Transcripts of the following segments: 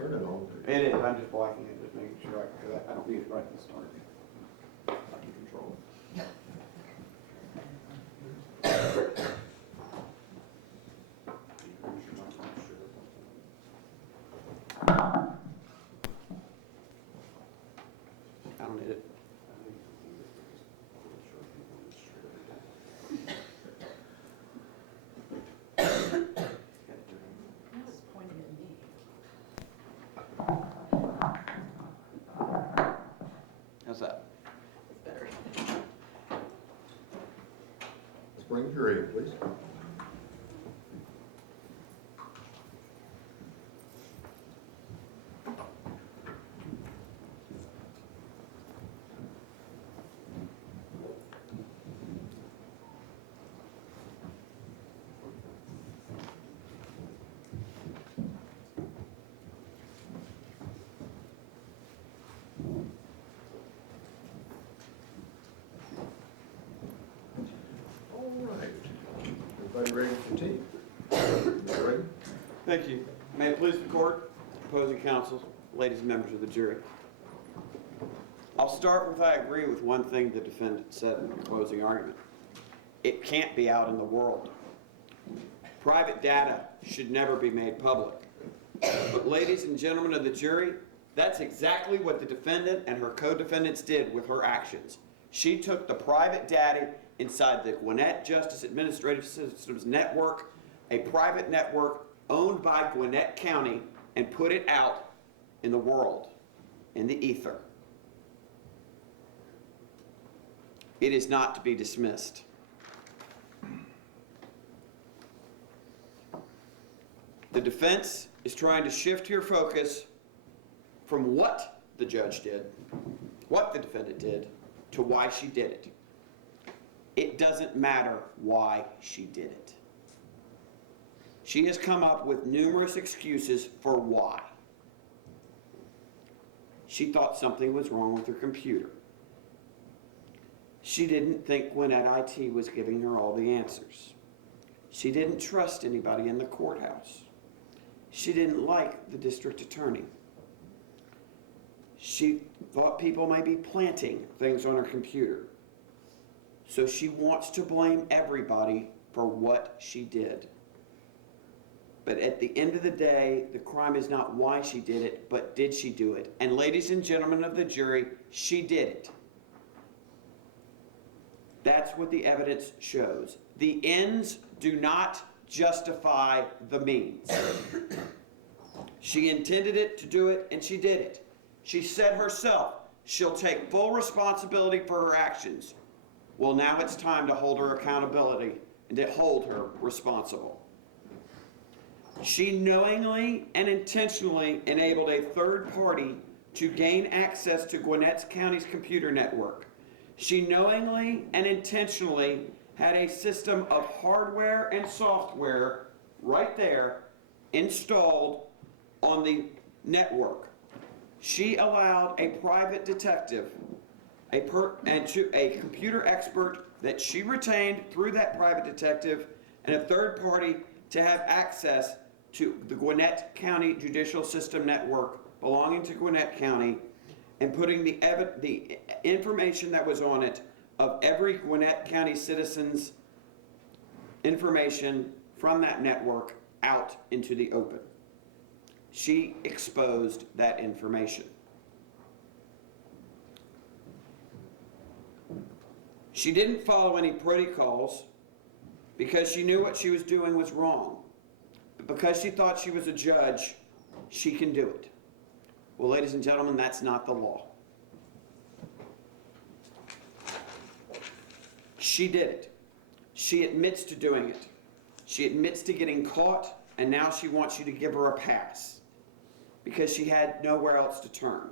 turn it on. It is, I'm just blocking it, just making sure, because I don't need it right at the start. I can control it. I don't need it. It's pointing at me. How's that? It's better. Let's bring your ear, please. All right. Everybody ready to continue? Mr. Regan? Thank you. May it please the court, opposing counsel, ladies and members of the jury. I'll start with I agree with one thing the defendant said in the closing argument. It can't be out in the world. Private data should never be made public. But ladies and gentlemen of the jury, that's exactly what the defendant and her co-defendants did with her actions. She took the private data inside the Gwinnett Justice Administrative Systems Network, a private network owned by Gwinnett County, and put it out in the world, in the ether. It is not to be dismissed. The defense is trying to shift your focus from what the judge did, what the defendant did, to why she did it. It doesn't matter why she did it. She has come up with numerous excuses for why. She thought something was wrong with her computer. She didn't think Gwinnett IT was giving her all the answers. She didn't trust anybody in the courthouse. She didn't like the district attorney. She thought people might be planting things on her computer. So she wants to blame everybody for what she did. But at the end of the day, the crime is not why she did it, but did she do it? And ladies and gentlemen of the jury, she did it. That's what the evidence shows. The ends do not justify the means. She intended it to do it, and she did it. She said herself, she'll take full responsibility for her actions. Well, now it's time to hold her accountability and to hold her responsible. She knowingly and intentionally enabled a third party to gain access to Gwinnett County's computer network. She knowingly and intentionally had a system of hardware and software right there installed on the network. She allowed a private detective, a computer expert that she retained through that private detective, and a third party to have access to the Gwinnett County Judicial System Network belonging to Gwinnett County, and putting the information that was on it of every Gwinnett County citizen's information from that network out into the open. She exposed that information. She didn't follow any protocols because she knew what she was doing was wrong. But because she thought she was a judge, she can do it. Well, ladies and gentlemen, that's not the law. She did it. She admits to doing it. She admits to getting caught, and now she wants you to give her a pass because she had nowhere else to turn.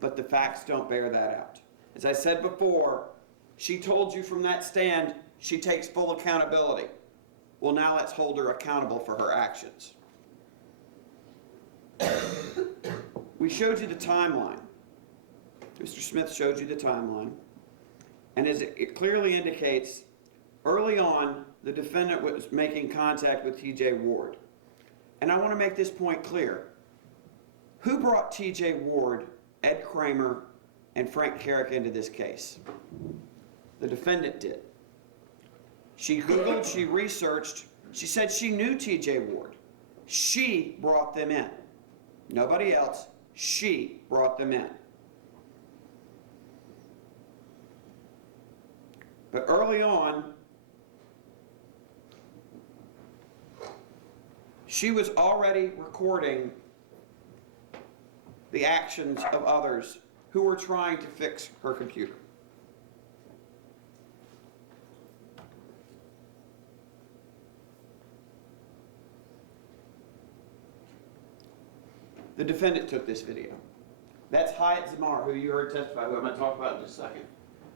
But the facts don't bear that out. As I said before, she told you from that stand she takes full accountability. Well, now let's hold her accountable for her actions. We showed you the timeline. Mr. Smith showed you the timeline. And as it clearly indicates, early on, the defendant was making contact with T.J. Ward. And I want to make this point clear. Who brought T.J. Ward, Ed Kramer, and Frank Carrick into this case? The defendant did. She Googled, she researched, she said she knew T.J. Ward. She brought them in. Nobody else. She brought them in. But early on, she was already recording the actions of others who were trying to fix her computer. The defendant took this video. That's Hyatt Zamar, who you heard testify, who I'm going to talk about in just a second,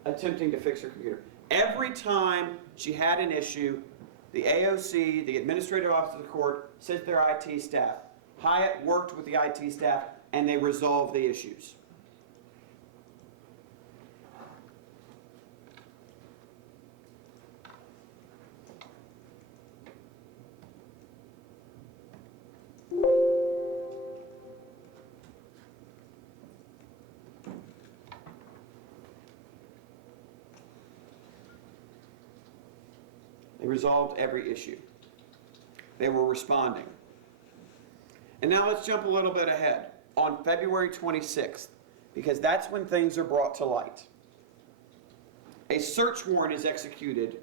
attempting to fix her computer. Every time she had an issue, the AOC, the Administrative Office of the Court, sent their IT staff. Hyatt worked with the IT staff, and they resolved the issues. They resolved every issue. They were responding. And now let's jump a little bit ahead. On February 26th, because that's when things are brought to light, a search warrant is executed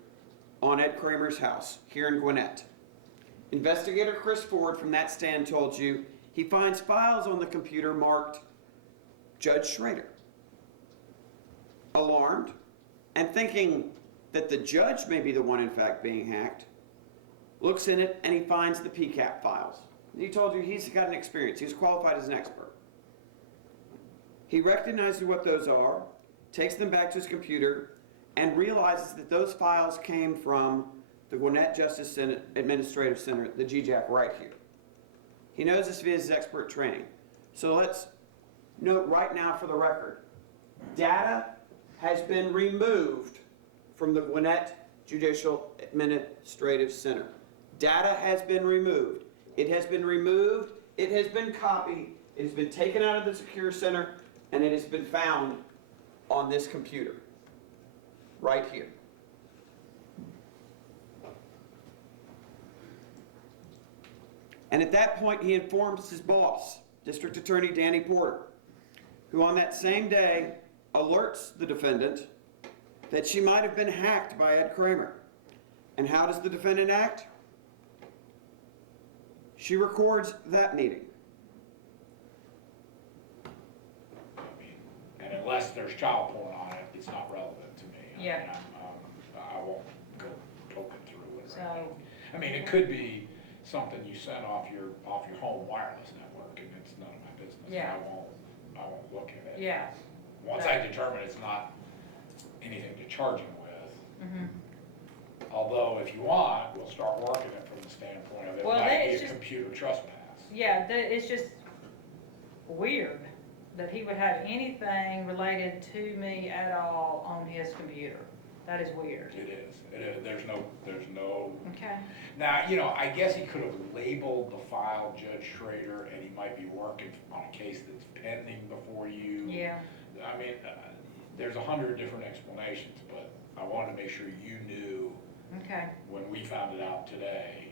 on Ed Kramer's house here in Gwinnett. Investigator Chris Ford from that stand told you he finds files on the computer marked Judge Schrader. Alarmed and thinking that the judge may be the one in fact being hacked, looks in it and he finds the PCAP files. He told you he's got an experience. He's qualified as an expert. He recognizes what those are, takes them back to his computer, and realizes that those files came from the Gwinnett Justice Administrative Center, the GJAC, right here. He knows this via his expert training. So let's note right now for the record, data has been removed from the Gwinnett Judicial Administrative Center. Data has been removed. It has been removed, it has been copied, it has been taken out of the secure center, and it has been found on this computer, right here. And at that point, he informs his boss, District Attorney Danny Porter, who on that same day alerts the defendant that she might have been hacked by Ed Kramer. And how does the defendant act? She records that meeting. I mean, and unless there's child porn on it, it's not relevant to me. I Yeah. mean, I won't go poking through it. So. I mean, it could be something you sent off your home wireless network, and it's none of my business. Yeah. I won't look at it. Yeah. Once I determine it's not anything to charge him with. Mm-hmm. Although, if you want, we'll start working it from the standpoint of it Well, might be it's a just- computer trespass. Yeah, it's just weird that he would have anything related to me at all on his computer. That is weird. It is. There's no. Okay. Now, you know, I guess he could have labeled the file Judge Schrader, and he might be working on a case that's pending before you. Yeah. I mean, there's 100 different explanations, but I wanted to make sure you knew Okay. when we found it out today.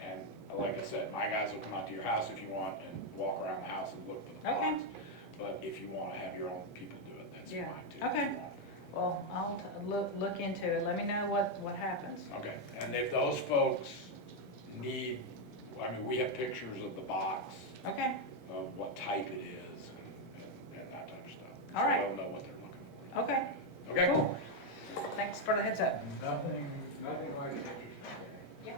And like I said, my guys will come out to your house if you want and walk around the house and look for the Okay. box. But if you want to have your own people do it, that's Yeah. fine too. if Okay. you want. Well, I'll look into it. Let me know what happens. Okay, and if those folks need, I mean, we have pictures of the box, Okay. of what type it is and that type of stuff. All right. So they'll know what they're looking for. Okay. Okay? Cool. Thanks for the heads up. Nothing like it. Yeah.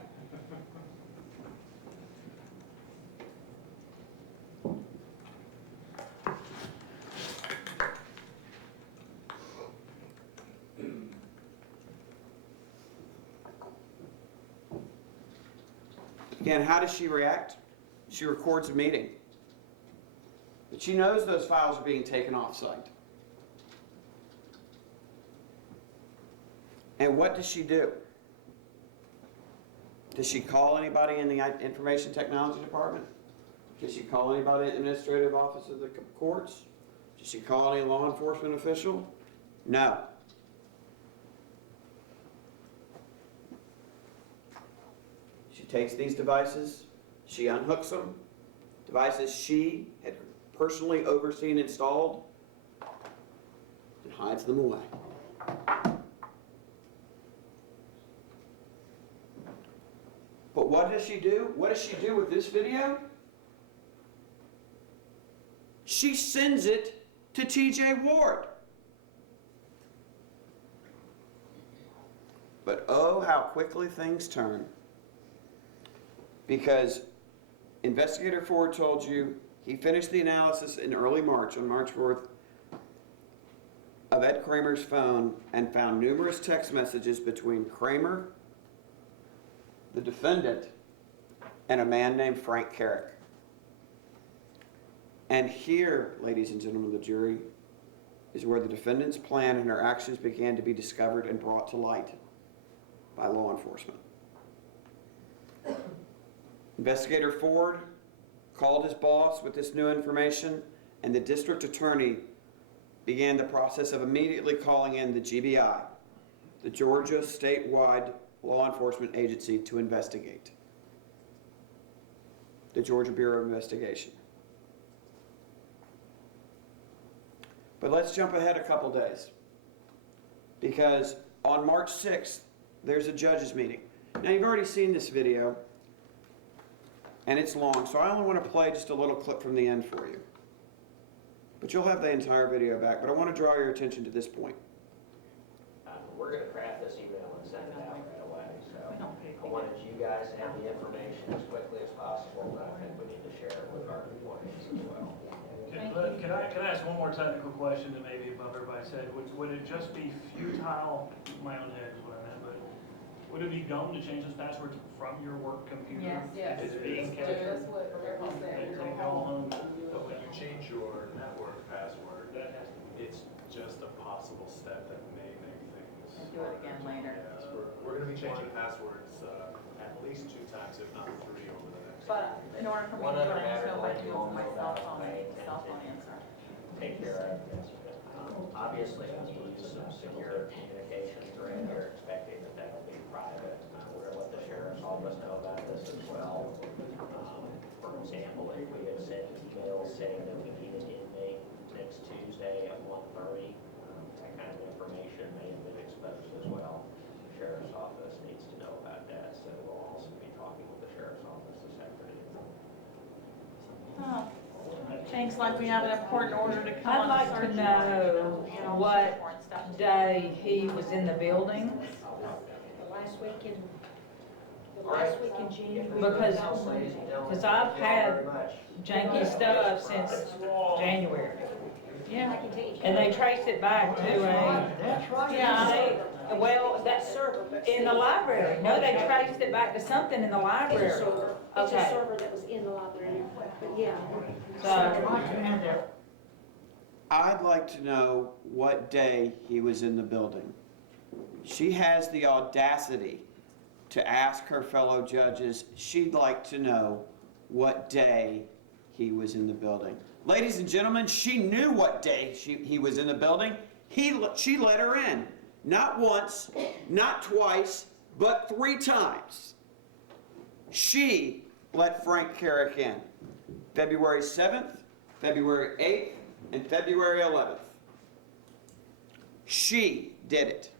Again, how does she react? She records a meeting. But she knows those files are being taken off-site. And what does she do? Does she call anybody in the information technology department? Did she call anybody at the administrative office of the courts? Did she call any law enforcement official? No. She takes these devices, she unhooks them, devices she had personally overseen installed, and hides them away. But what does she do? What does she do with this video? She sends it to TJ Ward. But oh, how quickly things turn. Because Investigator Ford told you he finished the analysis in early March, on March 4th, of Ed Kramer's phone and found numerous text messages between Kramer, the defendant, and a man named Frank Carrick. And here, ladies and gentlemen of the jury, is where the defendant's plan and her actions began to be discovered and brought to light by law enforcement. Investigator Ford called his boss with this new information, and the district attorney began the process of immediately calling in the GBI, the Georgia statewide law enforcement agency, to investigate. The Georgia Bureau of Investigation. But let's jump ahead a couple days. Because on March 6th, there's a judges meeting. Now you've already seen this video, and it's long, so I only want to play just a little clip from the end for you. But you'll have the entire video back, but I want to draw your attention to this point. We're going to craft this email and send it out right away, so I wanted you guys to have the information as quickly as possible, but I think we need to share it with our employees as well. Can I ask one more technical question that maybe above everybody said? Would it just be futile, my own head is what I meant, but would it be dumb to change those passwords from your work computer? Yes. If it's being captured? That's what everyone said. Take it all home. But when you change your network password, That has to be. it's just a possible step that may make things. Do it again later. Yeah, we're gonna be changing passwords, at least 2 times, if not 3 over the next. But in order for me One to do other it, I matter know if I that can you do it all from my know cell about, phone answer. Take care of. Obviously, we use some secure communications right here, expecting that will be private. We're gonna let the sheriff's office know about this as well. For example, if we had sent emails saying that we need an inmate next Tuesday at 1:30, that kind of information may have been exposed as well. The sheriff's office needs to know about that, so we'll also be talking with the sheriff's office this afternoon. Oh, Seems like we have an important order to come I'd on like the to search know warrant. You know, what search warrant stuff. day he was in the building. The last week in January. Because- Ladies and gentlemen, because I've thank you all had very much. janky stuff since January. I Yeah, can tell you. and they traced it back to a, Yeah. well, that's in the library. No, they traced it back to something in the It's a library. server. It's a Okay. server that was in the library, but yeah. So, I'd like to know what day he was in the building. She has the audacity to ask her fellow judges she'd like to know what day he was in the building. Ladies and gentlemen, she knew what day he was in the building. She let her in. Not once, not twice, but 3 times. She let Frank Carrick in. February 7th, February 8th, and February 11th. She did it.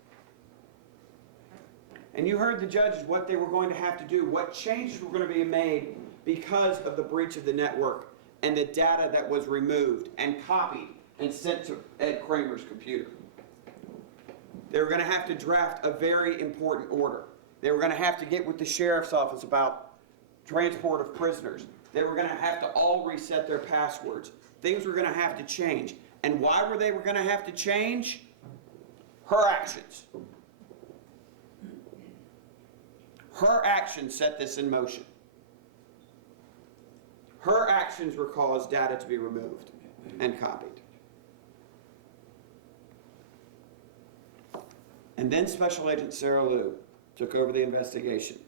And you heard the judges what they were going to have to do, what changes were going to be made because of the breach of the network and the data that was removed and copied and sent to Ed Kramer's computer. They were going to have to draft a very important order. They were going to have to get with the sheriff's office about transport of prisoners. They were going to have to all reset their passwords. Things were going to have to change. And why were they going to have to change? Her actions. Her actions set this in motion. Her actions were caused data to be removed and copied. And then Special Agent Sarah Lou took over the investigation.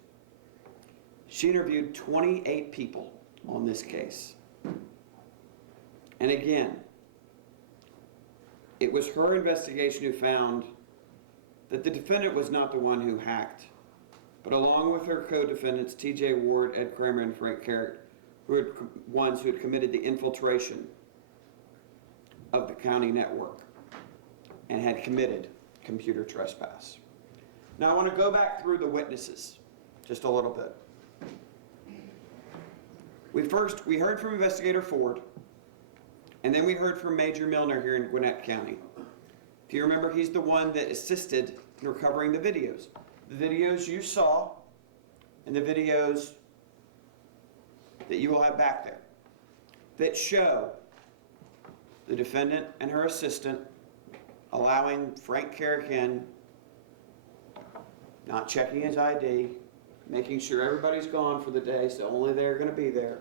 She interviewed 28 people on this case. And again, it was her investigation who found that the defendant was not the one who hacked, but along with her co-defendants, T.J. Ward, Ed Kramer, and Frank Carrick, who were ones who had committed the infiltration of the county network and had committed computer trespass. Now I want to go back through the witnesses just a little bit. We heard from Investigator Ford, and then we heard from Major Milner here in Gwinnett County. If you remember, he's the one that assisted in recovering the videos. The videos you saw and the videos that you will have back there that show the defendant and her assistant allowing Frank Carrick in, not checking his ID, making sure everybody's gone for the day, so only they're going to be there.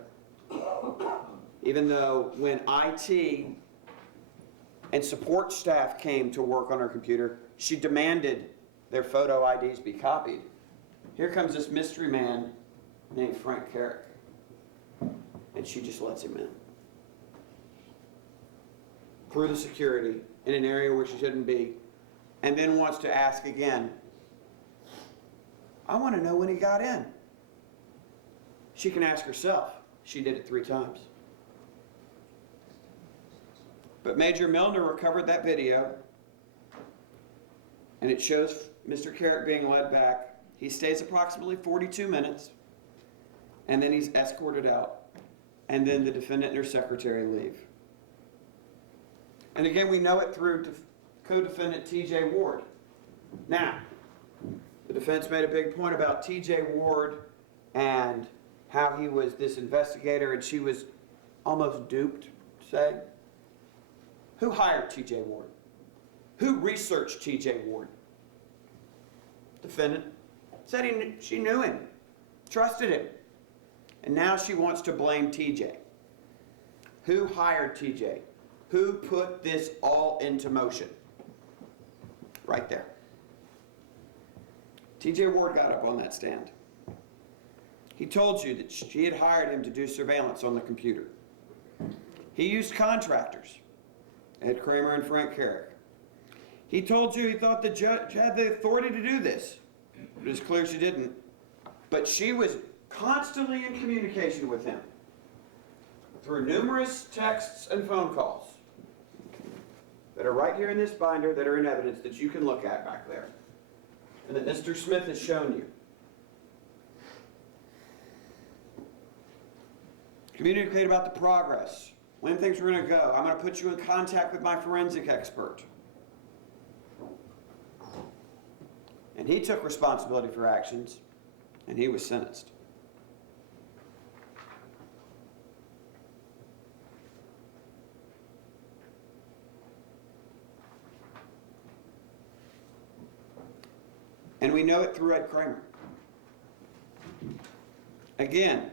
Even though when IT and support staff came to work on her computer, she demanded their photo IDs be copied. Here comes this mystery man named Frank Carrick, and she just lets him in through the security in an area where she shouldn't be, and then wants to ask again, I want to know when he got in. She can ask herself. She did it 3 times. But Major Milner recovered that video, and it shows Mr. Carrick being led back. He stays approximately 42 minutes, and then he's escorted out, and then the defendant and her secretary leave. And again, we know it through co-defendant T.J. Ward. Now, the defense made a big point about T.J. Ward and how he was this investigator and she was almost duped, say. Who hired T.J. Ward? Who researched T.J. Ward? Defendant said she knew him, trusted him. And now she wants to blame T.J. Who hired T.J.? Who put this all into motion? Right there. T.J. Ward got up on that stand. He told you that she had hired him to do surveillance on the computer. He used contractors, Ed Kramer and Frank Carrick. He told you he thought the judge had the authority to do this. But it's clear she didn't. But she was constantly in communication with him through numerous texts and phone calls that are right here in this binder that are in evidence that you can look at back there and that Mr. Smith has shown you. Communicate about the progress, when things are going to go. I'm going to put you in contact with my forensic expert. And he took responsibility for actions, and he was sentenced. And we know it through Ed Kramer. Again,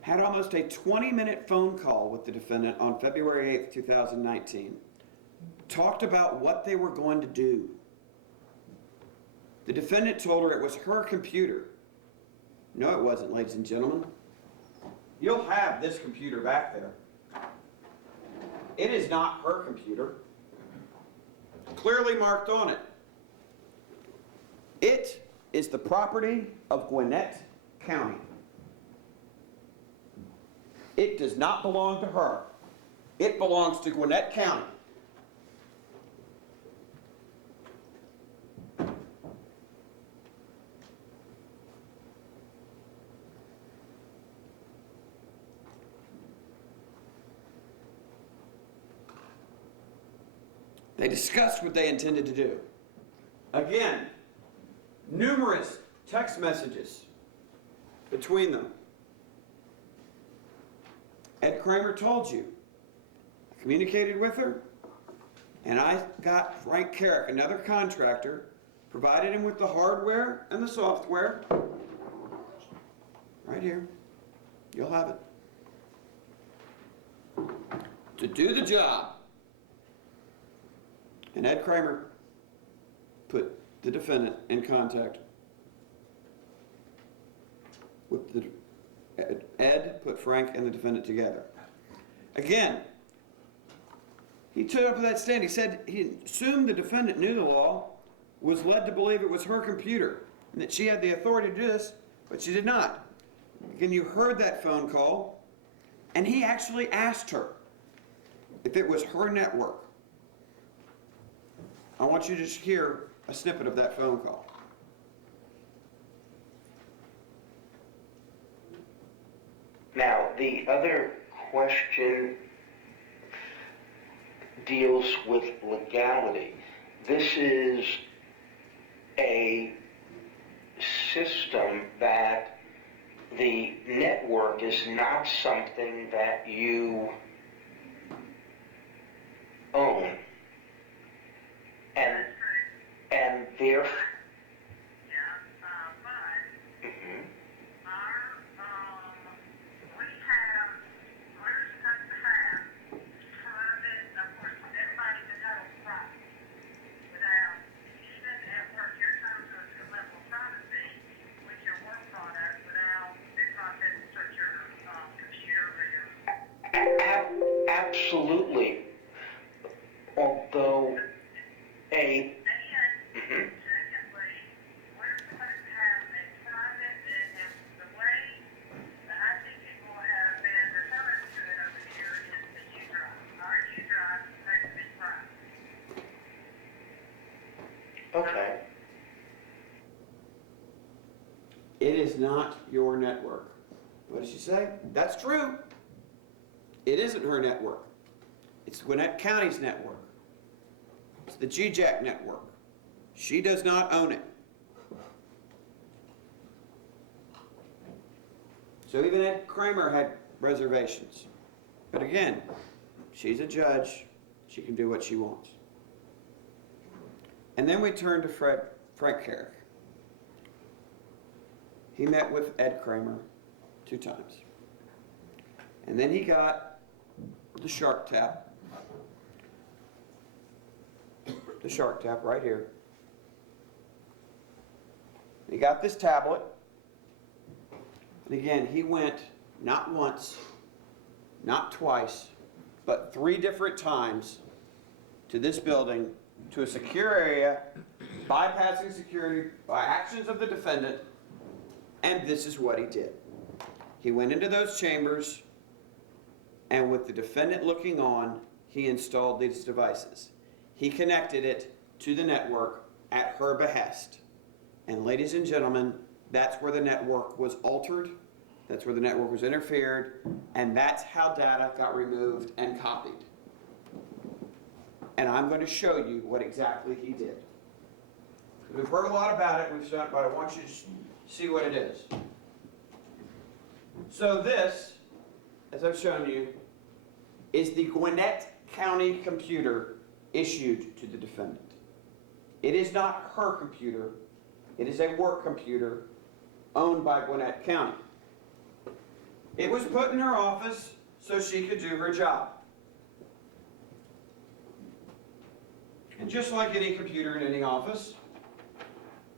had almost a 20-minute phone call with the defendant on February 8th, 2019. Talked about what they were going to do. The defendant told her it was her computer. No, it wasn't, ladies and gentlemen. You'll have this computer back there. It is not her computer. Clearly marked on it. It is the property of Gwinnett County. It does not belong to her. It belongs to Gwinnett County. They discussed what they intended to do. Again, numerous text messages between them. Ed Kramer told you. I communicated with her, and I got Frank Carrick, another contractor, provided him with the hardware and the software. Right here. You'll have it. To do the job. And Ed Kramer put the defendant in contact with the Ed put Frank and the defendant together. Again, he took up that stand. He said he assumed the defendant knew the law, was led to believe it was her computer, and that she had the authority to do this, but she did not. Again, you heard that phone call, and he actually asked her if it was her network. I want you to just hear a snippet of that phone call. Now, the other question deals with legality. This is a system that the network is not something that you own. And therefore, absolutely. Although a okay. It is not your network. What did she say? That's true. It isn't her network. It's Gwinnett County's network. It's the GJAC network. She does not own it. So even Ed Kramer had reservations. But again, she's a judge. She can do what she wants. And then we turn to Frank Carrick. He met with Ed Kramer 2 times. And then he got the shark tap. The shark tap right here. He got this tablet. And again, he went not once, not twice, but 3 different times to this building, to a secure area, bypassing security by actions of the defendant, and this is what he did. He went into those chambers, and with the defendant looking on, he installed these devices. He connected it to the network at her behest. And ladies and gentlemen, that's where the network was altered, that's where the network was interfered, and that's how data got removed and copied. And I'm going to show you what exactly he did. We've heard a lot about it, but I want you to see what it is. So this, as I've shown you, is the Gwinnett County computer issued to the defendant. It is not her computer. It is a work computer owned by Gwinnett County. It was put in her office so she could do her job. And just like any computer in any office,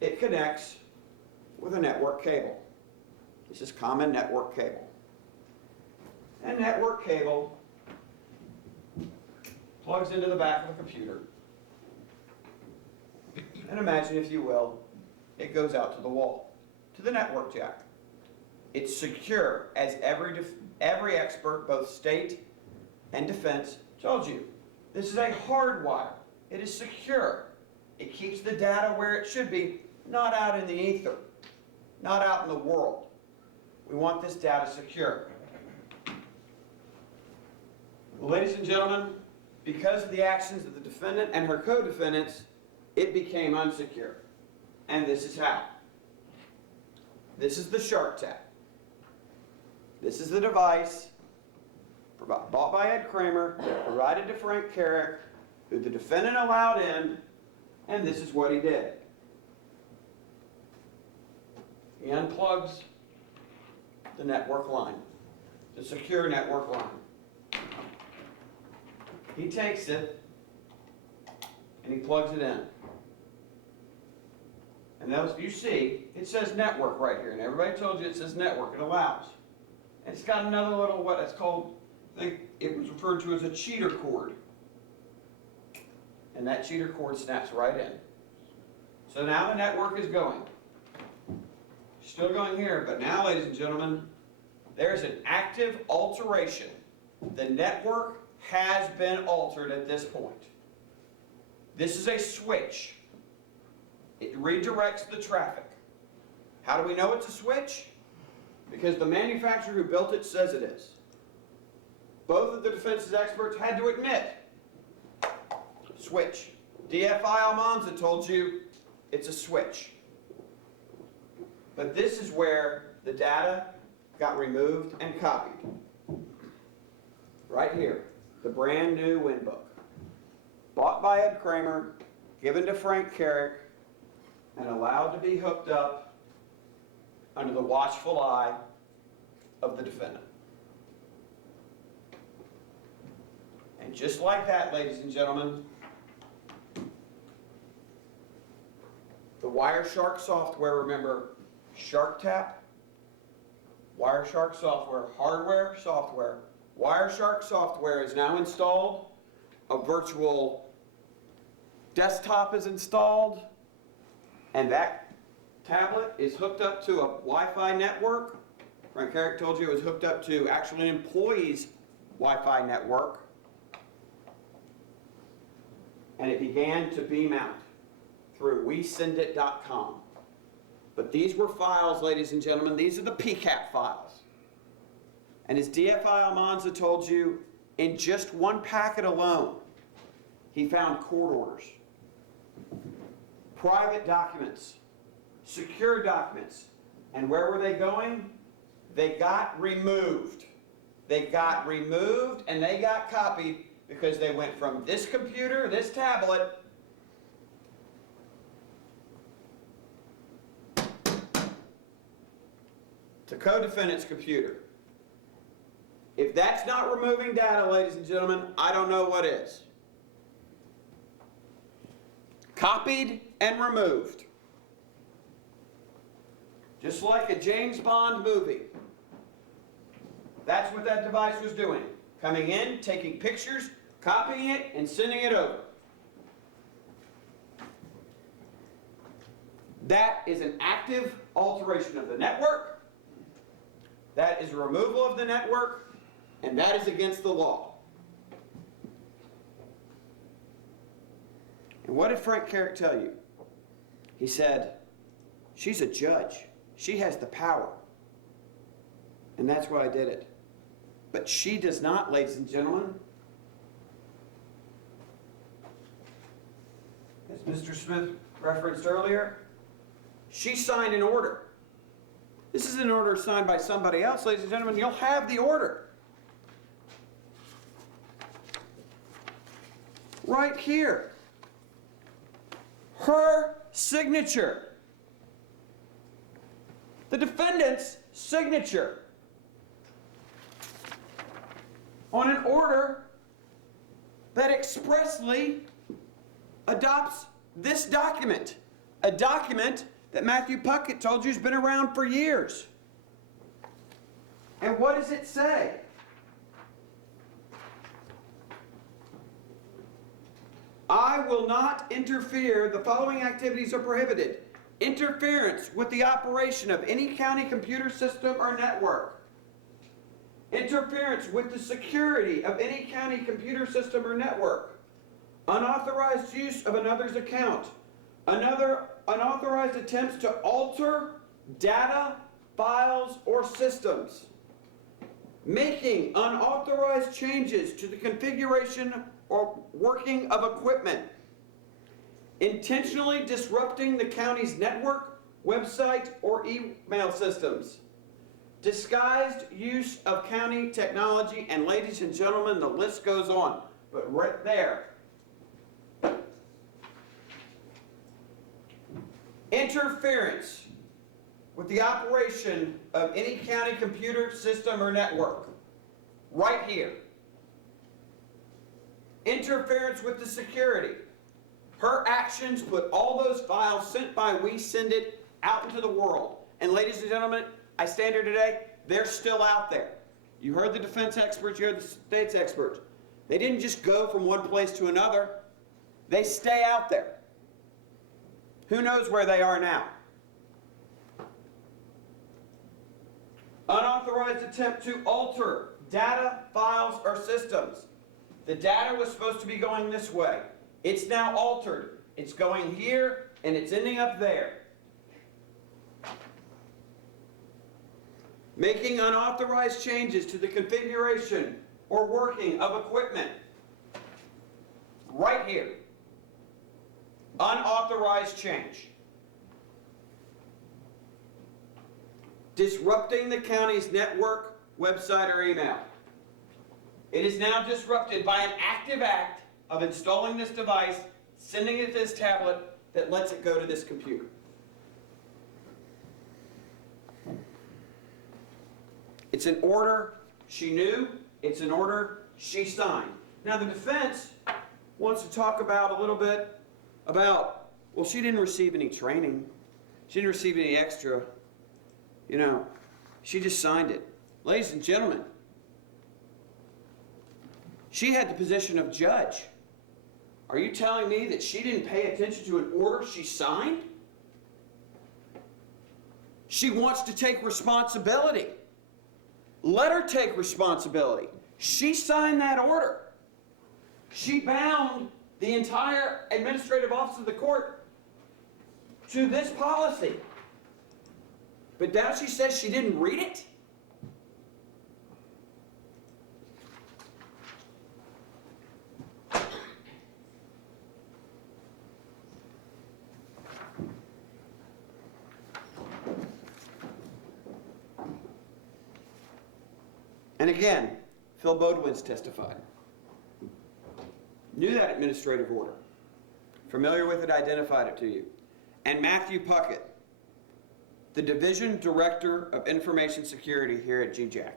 it connects with a network cable. This is common network cable. And network cable plugs into the back of the computer. And imagine, if you will, it goes out to the wall, to the network jack. It's secure, as every expert, both state and defense, told you. This is a hard wire. It is secure. It keeps the data where it should be, not out in the ether, not out in the world. We want this data secure. Ladies and gentlemen, because of the actions of the defendant and her co-defendants, it became unsecure. And this is how. This is the shark tap. This is the device bought by Ed Kramer, provided to Frank Carrick, who the defendant allowed in, and this is what he did. He unplugs the network line, the secure network line. He takes it and he plugs it in. And as you see, it says network right here, and everybody told you it says network, it allows. It's got another little, what it's called, I think it was referred to as a cheater cord. And that cheater cord snaps right in. So now the network is going. Still going here, but now, ladies and gentlemen, there's an active alteration. The network has been altered at this point. This is a switch. It redirects the traffic. How do we know it's a switch? Because the manufacturer who built it says it is. Both of the defense's experts had to admit, switch. DFI Almanza told you it's a switch. But this is where the data got removed and copied. Right here, the brand new Winbook. Bought by Ed Kramer, given to Frank Carrick, and allowed to be hooked up under the watchful eye of the defendant. And just like that, ladies and gentlemen, the Wireshark software, remember, SharkTap, Wireshark software, hardware, software. Wireshark software is now installed. A virtual desktop is installed. And that tablet is hooked up to a Wi-Fi network. Frank Carrick told you it was hooked up to actually an employee's Wi-Fi network. And it began to beam out through WeSendIt.com. But these were files, ladies and gentlemen. These are the PCAP files. And as DFI Almanza told you, in just one packet alone, he found court orders, private documents, secure documents. And where were they going? They got removed. They got removed and they got copied because they went from this computer, this tablet, to co-defendant's computer. If that's not removing data, ladies and gentlemen, I don't know what is. Copied and removed. Just like a James Bond movie. That's what that device was doing. Coming in, taking pictures, copying it, and sending it over. That is an active alteration of the network. That is a removal of the network, and that is against the law. And what did Frank Carrick tell you? He said, she's a judge. She has the power. And that's why I did it. But she does not, ladies and gentlemen. As Mr. Smith referenced earlier, she signed an order. This is an order signed by somebody else, ladies and gentlemen. You'll have the order. Right here. Her signature. The defendant's signature on an order that expressly adopts this document. A document that Matthew Puckett told you has been around for years. And what does it say? I will not interfere. The following activities are prohibited. Interference with the operation of any county computer system or network. Interference with the security of any county computer system or network. Unauthorized use of another's account. Unauthorized attempts to alter data, files, or systems. Making unauthorized changes to the configuration or working of equipment. Intentionally disrupting the county's network, website, or email systems. Disguised use of county technology, and ladies and gentlemen, the list goes on. But right there, interference with the operation of any county computer system or network. Right here. Interference with the security. Her actions put all those files sent by WeSendIt out into the world. And ladies and gentlemen, I stand here today, they're still out there. You heard the defense experts, you heard the state's experts. They didn't just go from one place to another. They stay out there. Who knows where they are now? Unauthorized attempt to alter data, files, or systems. The data was supposed to be going this way. It's now altered. It's going here, and it's ending up there. Making unauthorized changes to the configuration or working of equipment. Right here. Unauthorized change. Disrupting the county's network, website, or email. It is now disrupted by an active act of installing this device, sending it to this tablet that lets it go to this computer. It's an order she knew. It's an order she signed. Now the defense wants to talk about a little bit about, well, she didn't receive any training. She didn't receive any extra. You know, she just signed it. Ladies and gentlemen, she had the position of judge. Are you telling me that she didn't pay attention to an order she signed? She wants to take responsibility. Let her take responsibility. She signed that order. She bound the entire administrative office of the court to this policy. But now she says she didn't read it? And again, Phil Bodewin's testified. Knew that administrative order. Familiar with it, identified it to you. And Matthew Puckett, the Division Director of Information Security here at GJAC.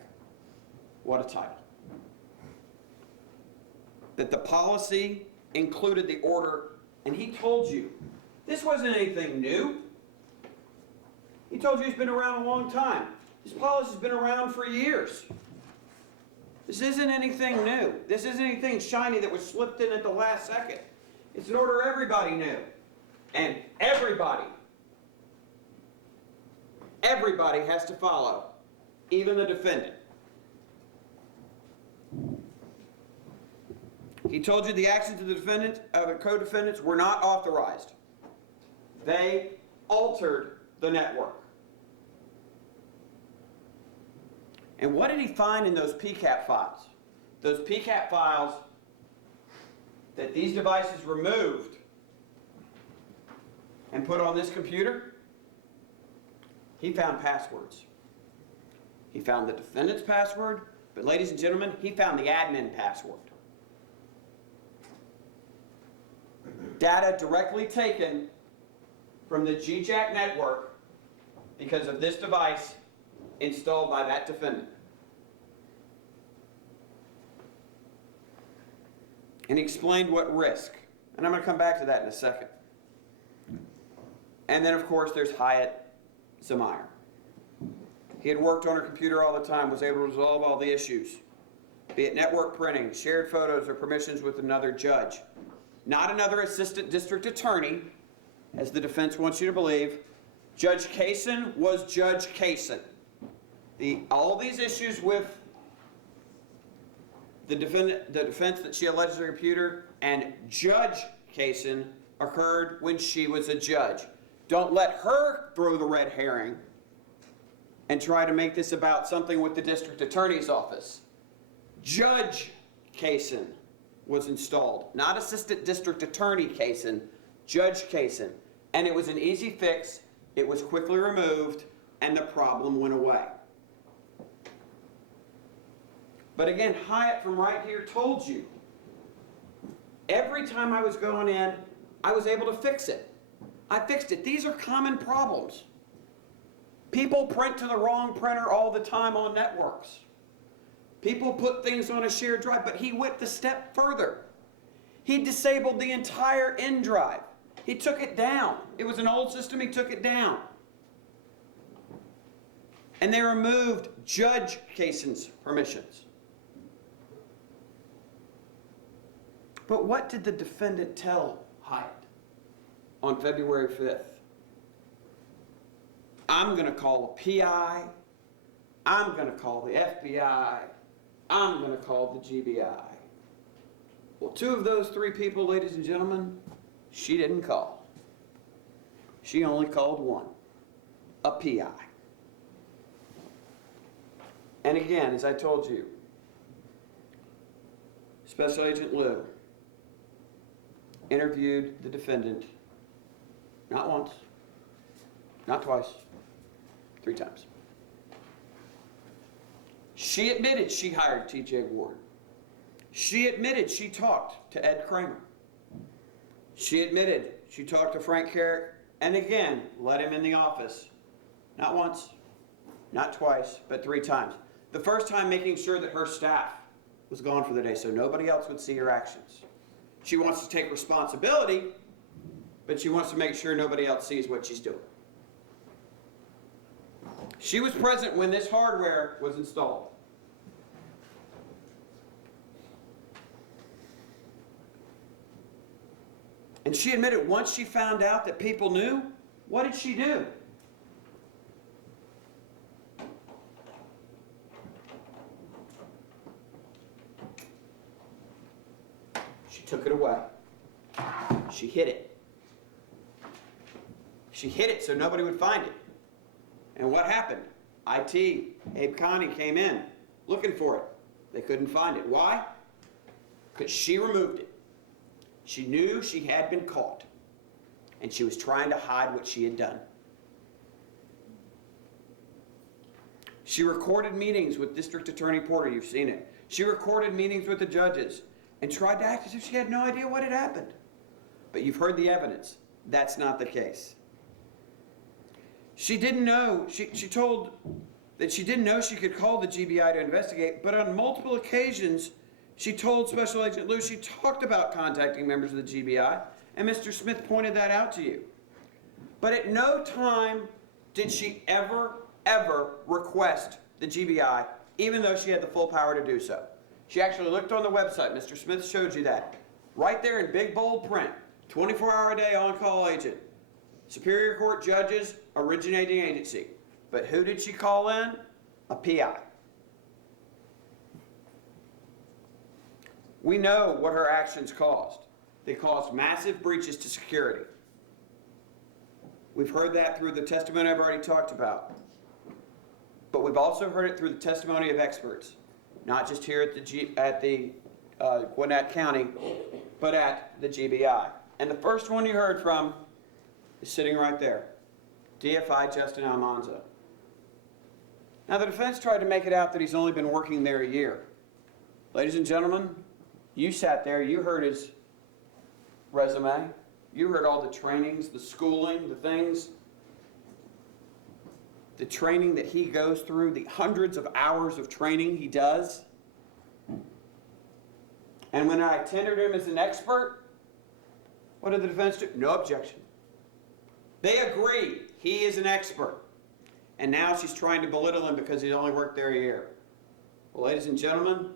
What a title. That the policy included the order, and he told you, this wasn't anything new. He told you it's been around a long time. This policy's been around for years. This isn't anything new. This isn't anything shiny that was slipped in at the last second. It's an order everybody knew. And everybody has to follow, even the defendant. He told you the actions of the defendant, of the co-defendants, were not authorized. They altered the network. And what did he find in those PCAP files? Those PCAP files that these devices removed and put on this computer? He found passwords. He found the defendant's password, but ladies and gentlemen, he found the admin password. Data directly taken from the GJAC network because of this device installed by that defendant. And he explained what risk. And I'm going to come back to that in a second. And then, of course, there's Hyatt Zemeyer. He had worked on her computer all the time, was able to resolve all the issues, be it network printing, shared photos, or permissions with another judge. Not another assistant district attorney, as the defense wants you to believe. Judge Kaysen was Judge Kaysen. All these issues with the defense that she alleged her computer and Judge Kaysen occurred when she was a judge. Don't let her throw the red herring and try to make this about something with the district attorney's office. Judge Kaysen was installed, not assistant district attorney Kaysen, Judge Kaysen. And it was an easy fix, it was quickly removed, and the problem went away. But again, Hyatt from right here told you, every time I was going in, I was able to fix it. I fixed it. These are common problems. People print to the wrong printer all the time on networks. People put things on a shared drive, but he went the step further. He disabled the entire N drive. He took it down. It was an old system, he took it down. And they removed Judge Cason's permissions. But what did the defendant tell Hyatt on February 5th? I'm going to call the PI. I'm going to call the FBI. I'm going to call the GBI. Well, 2 of those 3 people, ladies and gentlemen, she didn't call. She only called 1, a PI. And again, as I told you, Special Agent Lou interviewed the defendant not once, not twice, 3 times. She admitted she hired T.J. Ward. She admitted she talked to Ed Kramer. She admitted she talked to Frank Carrick and again let him in the office. Not once, not twice, but 3 times. The first time making sure that her staff was gone for the day so nobody else would see her actions. She wants to take responsibility, but she wants to make sure nobody else sees what she's doing. She was present when this hardware was installed. And she admitted once she found out that people knew, what did she do? She took it away. She hid it. She hid it so nobody would find it. And what happened? IT, Abe Connie came in looking for it. They couldn't find it. Why? Because she removed it. She knew she had been caught. And she was trying to hide what she had done. She recorded meetings with District Attorney Porter. You've seen it. She recorded meetings with the judges and tried to act as if she had no idea what had happened. But you've heard the evidence. That's not the case. She didn't know, she told that she didn't know she could call the GBI to investigate, but on multiple occasions, she told Special Agent Lou she talked about contacting members of the GBI, and Mr. Smith pointed that out to you. But at no time did she ever request the GBI, even though she had the full power to do so. She actually looked on the website. Mr. Smith showed you that. Right there in big bold print, 24-hour-a-day on-call agent. Superior Court judges, originating agency. But who did she call in? A PI. We know what her actions caused. They caused massive breaches to security. We've heard that through the testimony I've already talked about. But we've also heard it through the testimony of experts, not just here at the Gwinnett County, but at the GBI. And the first one you heard from is sitting right there, DFI Justin Almanza. Now the defense tried to make it out that he's only been working there a year. Ladies and gentlemen, you sat there, you heard his resume, you heard all the trainings, the schooling, the things, the training that he goes through, the hundreds of hours of training he does. And when I tendered him as an expert, what did the defense do? No objection. They agree he is an expert. And now she's trying to belittle him because he's only worked there a year. Well, ladies and gentlemen,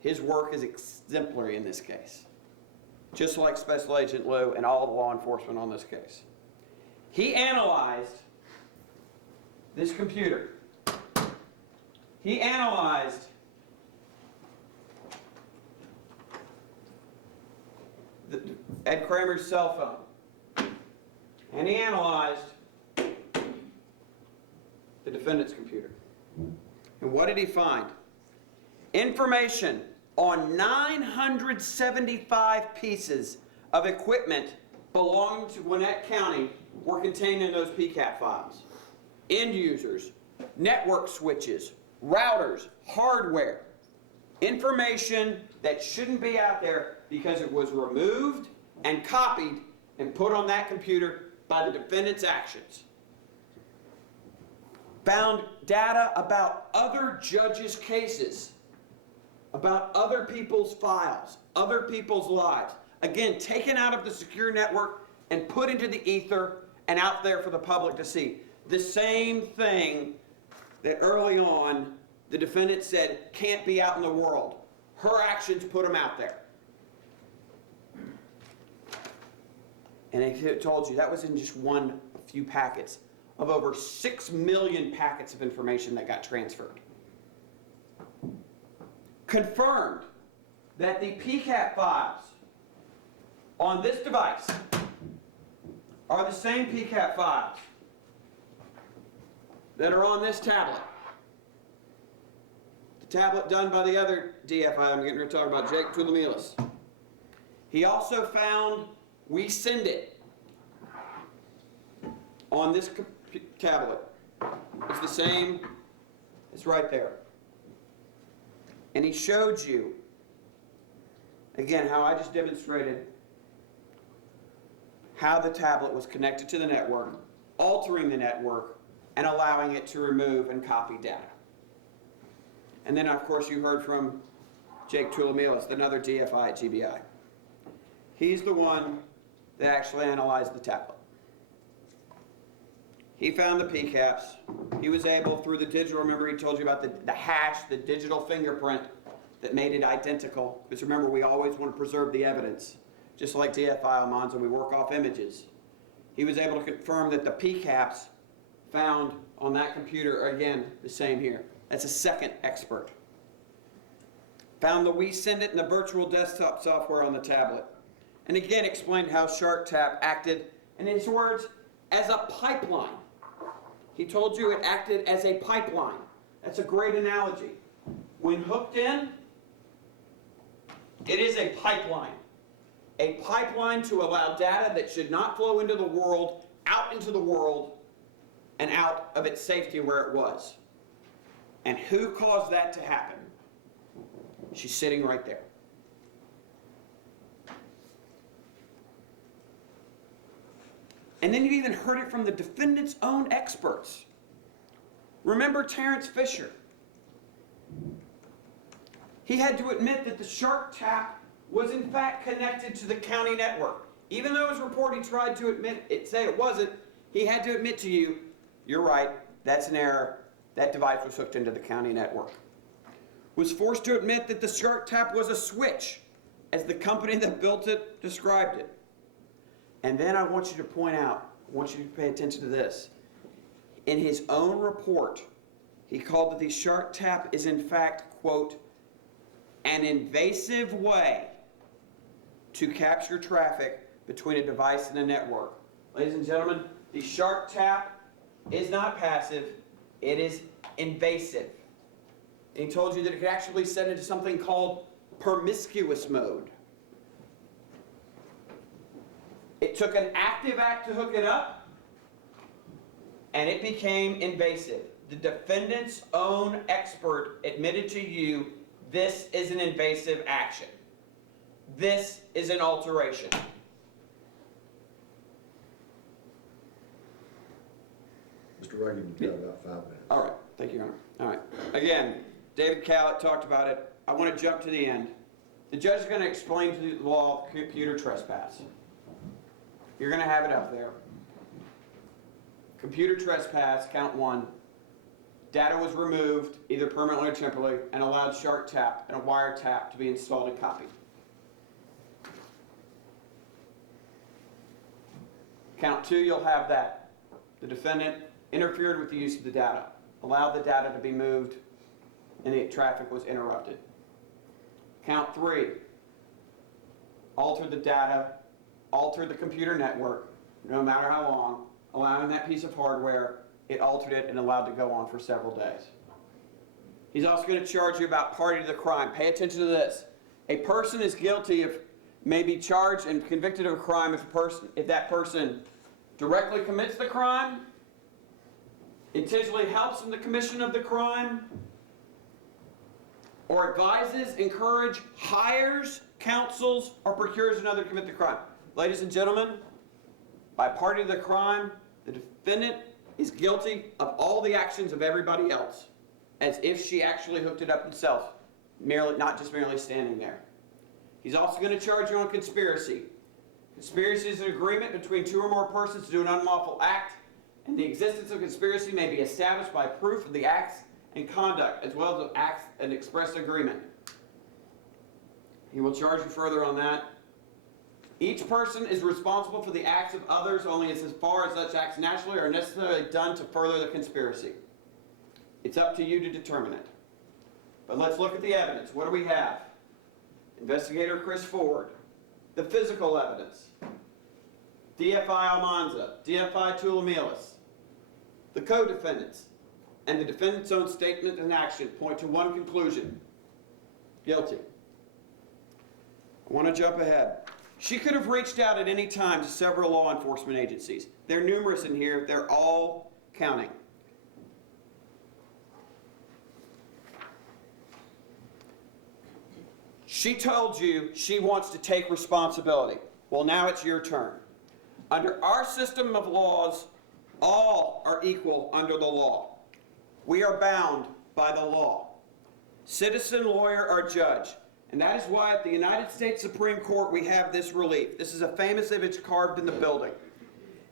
his work is exemplary in this case. Just like Special Agent Lou and all the law enforcement on this case. He analyzed this computer. He analyzed Ed Kramer's cell phone. And he analyzed the defendant's computer. And what did he find? Information on 975 pieces of equipment belonging to Gwinnett County were contained in those PCAP files. End users, network switches, routers, hardware. Information that shouldn't be out there because it was removed and copied and put on that computer by the defendant's actions. Found data about other judges' cases, about other people's files, other people's lives. Again, taken out of the secure network and put into the ether and out there for the public to see. The same thing that early on, the defendant said can't be out in the world. Her actions put him out there. And it told you that was in just a few packets of over 6 million packets of information that got transferred. Confirmed that the PCAP files on this device are the same PCAP files that are on this tablet. The tablet done by the other DFI I'm getting ready to talk about, Jake Tulamilis. He also found We Send It on this tablet. It's the same, it's right there. And he showed you, again, how I just demonstrated how the tablet was connected to the network, altering the network, and allowing it to remove and copy data. And then, of course, you heard from Jake Tulamilis, another DFI at GBI. He's the one that actually analyzed the tablet. He found the PCAPs. He was able, through the digital, remember he told you about the hash, the digital fingerprint that made it identical. Because remember, we always want to preserve the evidence. Just like DFI Almanza, we work off images. He was able to confirm that the PCAPs found on that computer are, again, the same here. That's a second expert. Found the We Send It in the virtual desktop software on the tablet. And again, explained how SharkTap acted, in his words, as a pipeline. He told you it acted as a pipeline. That's a great analogy. When hooked in, it is a pipeline. A pipeline to allow data that should not flow into the world, out into the world, and out of its safety where it was. And who caused that to happen? She's sitting right there. And then you even heard it from the defendant's own experts. Remember Terrence Fisher? He had to admit that the SharkTap was in fact connected to the county network. Even though his report he tried to say it wasn't, he had to admit to you, you're right, that's an error. That device was hooked into the county network. Was forced to admit that the SharkTap was a switch, as the company that built it described it. And then I want you to point out, I want you to pay attention to this. In his own report, he called that the SharkTap is in fact, quote, an invasive way to capture traffic between a device and a network. Ladies and gentlemen, the SharkTap is not passive, it is invasive. And he told you that it could actually set into something called promiscuous mode. It took an active act to hook it up, and it became invasive. The defendant's own expert admitted to you this is an invasive action. This is an alteration. Mr. Regan, you've got about 5 minutes. All right, thank you, Your Honor. All right. Again, David Callett talked about it. I want to jump to the end. The judge is going to explain to the law of computer trespass. You're going to have it up there. Computer trespass, count 1. Data was removed, either permanently or temporarily, and allowed SharkTap and a wiretap to be installed and copied. Count 2, you'll have that. The defendant interfered with the use of the data, allowed the data to be moved, and the traffic was interrupted. Count 3, altered the data, altered the computer network, no matter how long, allowing that piece of hardware, it altered it and allowed to go on for several days. He's also going to charge you about party to the crime. Pay attention to this. A person is guilty of, may be charged and convicted of a crime if that person directly commits the crime, intentionally helps in the commission of the crime, or advises, encourages, hires, counsels, or procures another to commit the crime. Ladies and gentlemen, by party to the crime, the defendant is guilty of all the actions of everybody else, as if she actually hooked it up himself, not just merely standing there. He's also going to charge you on conspiracy. Conspiracy is an agreement between 2 or more persons to do an unlawful act and the existence of conspiracy may be established by proof of the acts and conduct, as well as of acts and express agreement. He will charge you further on that. Each person is responsible for the acts of others only as far as such acts naturally are necessarily done to further the conspiracy. It's up to you to determine it. But let's look at the evidence. What do we have? Investigator Chris Ford, the physical evidence, DFI Almanza, DFI Tulamilis, the co-defendants, and the defendant's own statement and action point to one conclusion: guilty. I want to jump ahead. She could have reached out at any time to several law enforcement agencies. They're numerous in here. They're all counting. She told you she wants to take responsibility. Well, now it's your turn. Under our system of laws, all are equal under the law. We are bound by the law. Citizen, lawyer, or judge. And that is why at the United States Supreme Court we have this relief. This is a famous image carved in the building.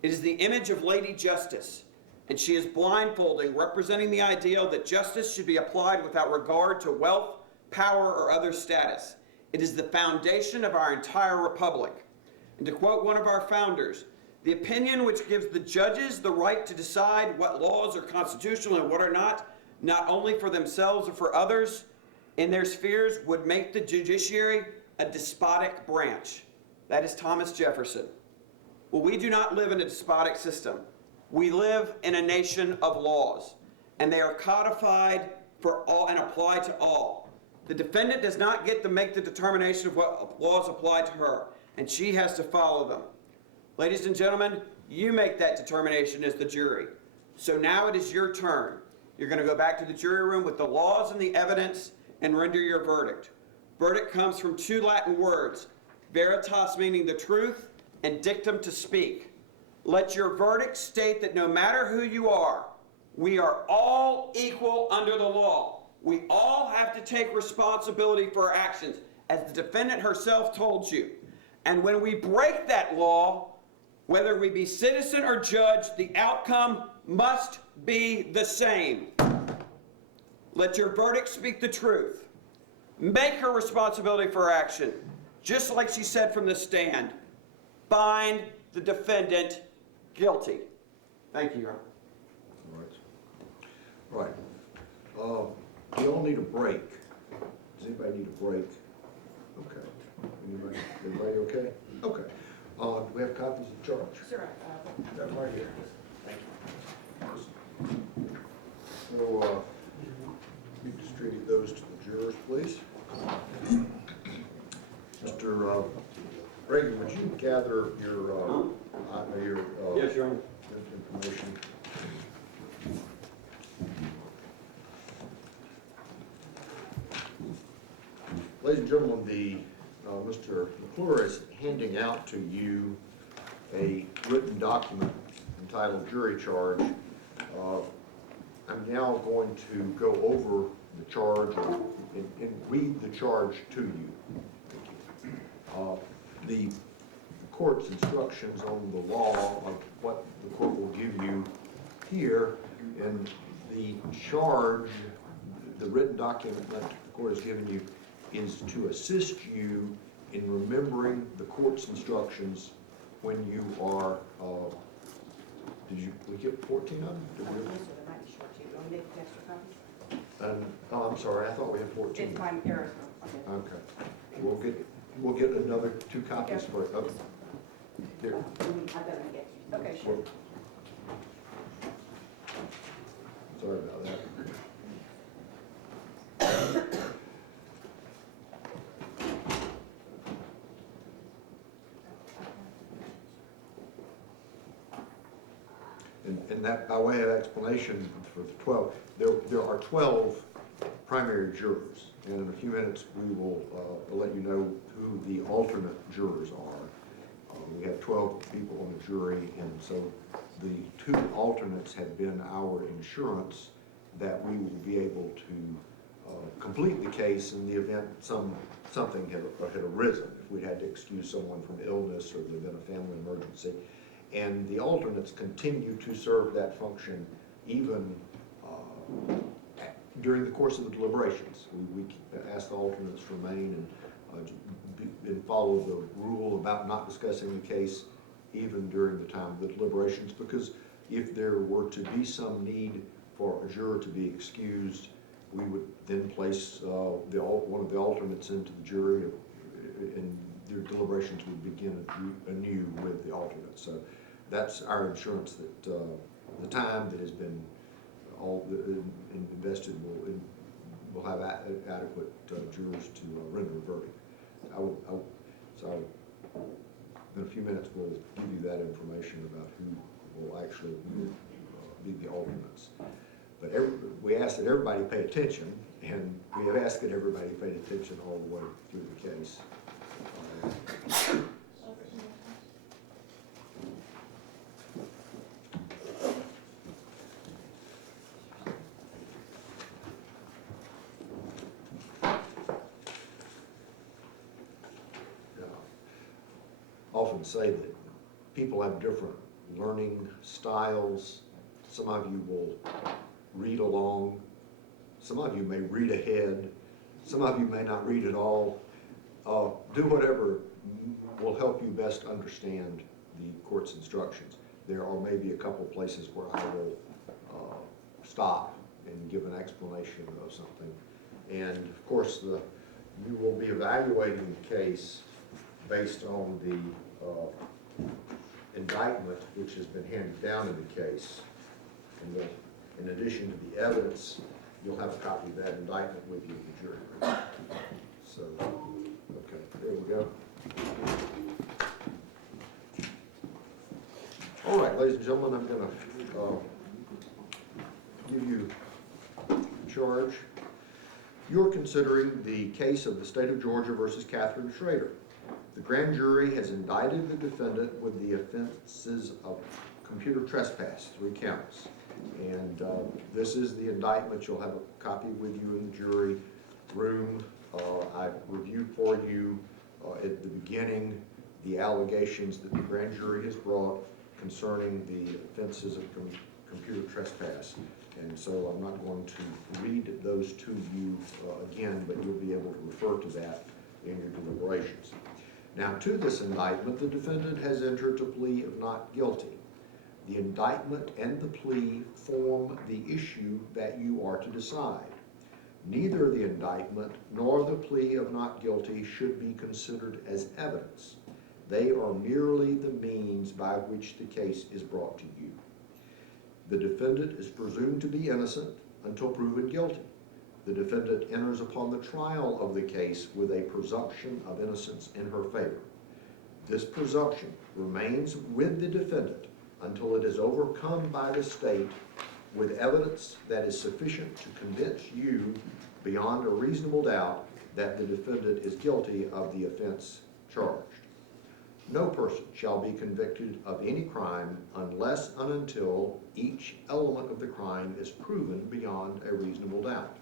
It is the image of Lady Justice, and she is blindfolding, representing the ideal that justice should be applied without regard to wealth, power, or other status. It is the foundation of our entire republic. And to quote one of our founders, the opinion which gives the judges the right to decide what laws are constitutional and what are not only for themselves or for others in their spheres, would make the judiciary a despotic branch. That is Thomas Jefferson. Well, we do not live in a despotic system. We live in a nation of laws, and they are codified for all and applied to all. The defendant does not get to make the determination of what laws apply to her, and she has to follow them. Ladies and gentlemen, you make that determination as the jury. So now it is your turn. You're going to go back to the jury room with the laws and the evidence and render your verdict. Verdict comes from two Latin words, veritas meaning the truth, and dictum to speak. Let your verdict state that no matter who you are, we are all equal under the law. We all have to take responsibility for our actions, as the defendant herself told you. And when we break that law, whether we be citizen or judge, the outcome must be the same. Let your verdict speak the truth. Make her responsibility for her action, just like she said from the stand. Find the defendant guilty. Thank you, Your Honor. All right. Do you all need a break? Does anybody need a break? Okay. Everybody okay? Okay. Do we have copies of the charge? Sure. Got them right here. So, you distribute those to the jurors, please. Mr. Regan, would you gather your Yes, Your Honor. information? Ladies and gentlemen, Mr. McClure is handing out to you a written document entitled Jury Charge. I'm now going to go over the charge and read the charge to you. The court's instructions on the law of what the court will give you here, and the charge, the written document that the court has given you, is to assist you in remembering the court's instructions when you are, we get 14 of them? Did we? Oh, I'm sorry, I thought we had 14. It's my error. Okay. We'll get another 2 copies for it. Okay. Here. Okay, sure. Sorry about that. And that, by way of explanation for the 12, there are 12 primary jurors. And in a few minutes, we will let you know who the alternate jurors are. We have 12 people on the jury, and so the 2 alternates have been our insurance that we will be able to complete the case in the event something had arisen. If we had to excuse someone from illness or there had been a family emergency. and the alternates continue to serve that function even during the course of the deliberations. We ask the alternates to remain and follow the rule about not discussing the case even during the time of the deliberations, because if there were to be some need for a juror to be excused, we would then place one of the alternates into the jury, and their deliberations would begin anew with the alternate. So that's our insurance that the time that has been invested will have adequate jurors to render a verdict. So in a few minutes we'll give you that information about who will actually be the alternates. But we ask that everybody pay attention, and we have asked that everybody pay attention all the way through the case. Often say that people have different learning styles. Some of you will read along. Some of you may read ahead. Some of you may not read at all. Do whatever will help you best understand the court's instructions. There are maybe a couple places where I will stop and give an explanation of something. And of course, you will be evaluating the case based on the indictment which has been handed down in the case. And in addition to the evidence, you'll have a copy of that indictment with you in the jury room. So, okay, there we go. All right, ladies and gentlemen, I'm going to give you charge. You're considering the case of the state of Georgia versus Catherine Schrader. The grand jury has indicted the defendant with the offenses of computer trespass, 3 counts. And this is the indictment. You'll have a copy with you in the jury room. I reviewed for you at the beginning the allegations that the grand jury has brought concerning the offenses of computer trespass. And so I'm not going to read those to you again, but you'll be able to refer to that in your deliberations. Now, to this indictment, the defendant has entered a plea of not guilty. The indictment and the plea form the issue that you are to decide. Neither the indictment nor the plea of not guilty should be considered as evidence. They are merely the means by which the case is brought to you. The defendant is presumed to be innocent until proven guilty. The defendant enters upon the trial of the case with a presumption of innocence in her favor. This presumption remains with the defendant until it is overcome by the state with evidence that is sufficient to convince you beyond a reasonable doubt that the defendant is guilty of the offense charged. No person shall be convicted of any crime unless and until each element of the crime is proven beyond a reasonable doubt.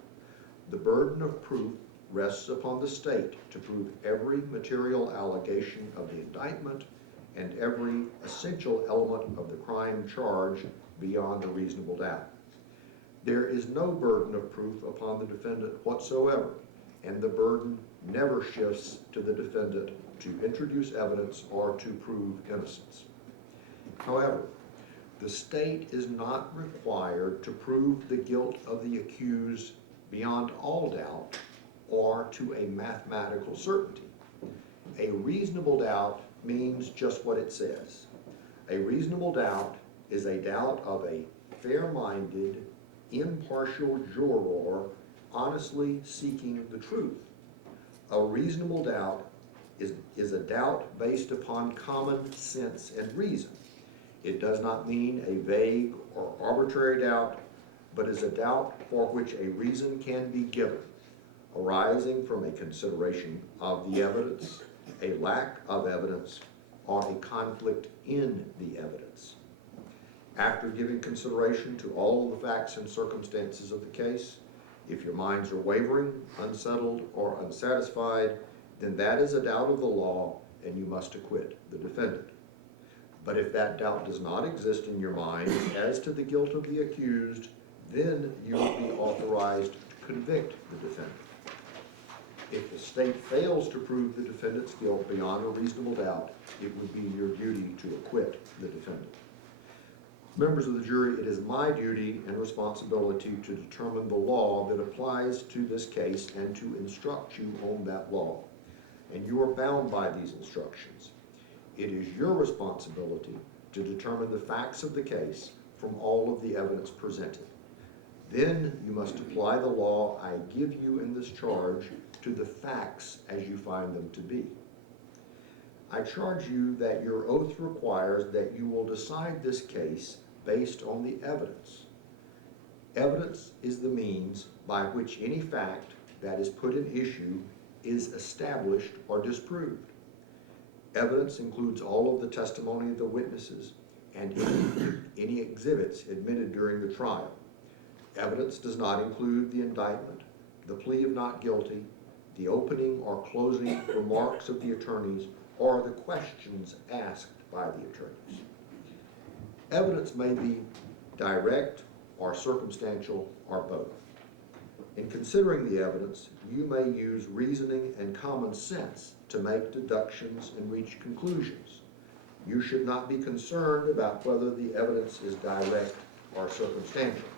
The burden of proof rests upon the state to prove every material allegation of the indictment and every essential element of the crime charged beyond a reasonable doubt. There is no burden of proof upon the defendant whatsoever, and the burden never shifts to the defendant to introduce evidence or to prove innocence. However, the state is not required to prove the guilt of the accused beyond all doubt or to a mathematical certainty. A reasonable doubt means just what it says. A reasonable doubt is a doubt of a fair-minded, impartial juror honestly seeking the truth. A reasonable doubt is a doubt based upon common sense and reason. It does not mean a vague or arbitrary doubt, but is a doubt for which a reason can be given, arising from a consideration of the evidence, a lack of evidence, or a conflict in the evidence. After giving consideration to all the facts and circumstances of the case, if your minds are wavering, unsettled, or unsatisfied, then that is a doubt of the law and you must acquit the defendant. But if that doubt does not exist in your mind as to the guilt of the accused, then you will be authorized to convict the defendant. If the state fails to prove the defendant's guilt beyond a reasonable doubt, it would be your duty to acquit the defendant. Members of the jury, it is my duty and responsibility to determine the law that applies to this case and to instruct you on that law. And you are bound by these instructions. It is your responsibility to determine the facts of the case from all of the evidence presented. Then you must apply the law I give you in this charge to the facts as you find them to be. I charge you that your oath requires that you will decide this case based on the evidence. Evidence is the means by which any fact that is put in issue is established or disproved. Evidence includes all of the testimony of the witnesses and any exhibits admitted during the trial. Evidence does not include the indictment, the plea of not guilty, the opening or closing remarks of the attorneys, or the questions asked by the attorneys. Evidence may be direct or circumstantial or both. In considering the evidence, you may use reasoning and common sense to make deductions and reach conclusions. You should not be concerned about whether the evidence is direct or circumstantial.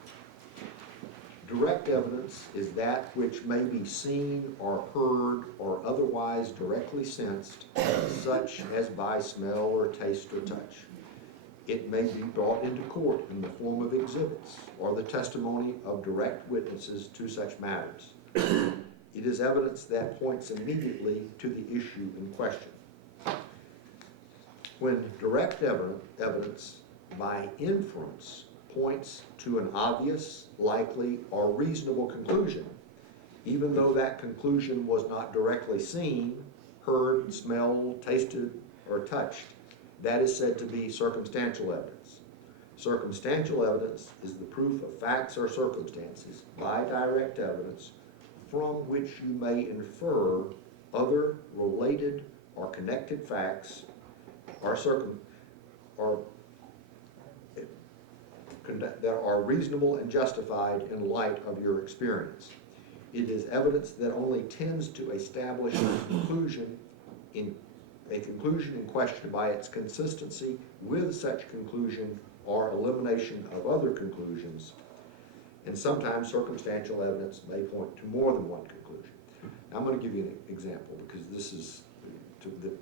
Direct evidence is that which may be seen or heard or otherwise directly sensed, such as by smell or taste or touch. It may be brought into court in the form of exhibits or the testimony of direct witnesses to such matters. It is evidence that points immediately to the issue in question. When direct evidence by inference points to an obvious, likely, or reasonable conclusion, even though that conclusion was not directly seen, heard, smelled, tasted, or touched, that is said to be circumstantial evidence. Circumstantial evidence is the proof of facts or circumstances by direct evidence from which you may infer other related or connected facts that are reasonable and justified in light of your experience. It is evidence that only tends to establish a conclusion in question by its consistency with such conclusion or elimination of other conclusions. And sometimes circumstantial evidence may point to more than one conclusion. Now, I'm going to give you an example because this is the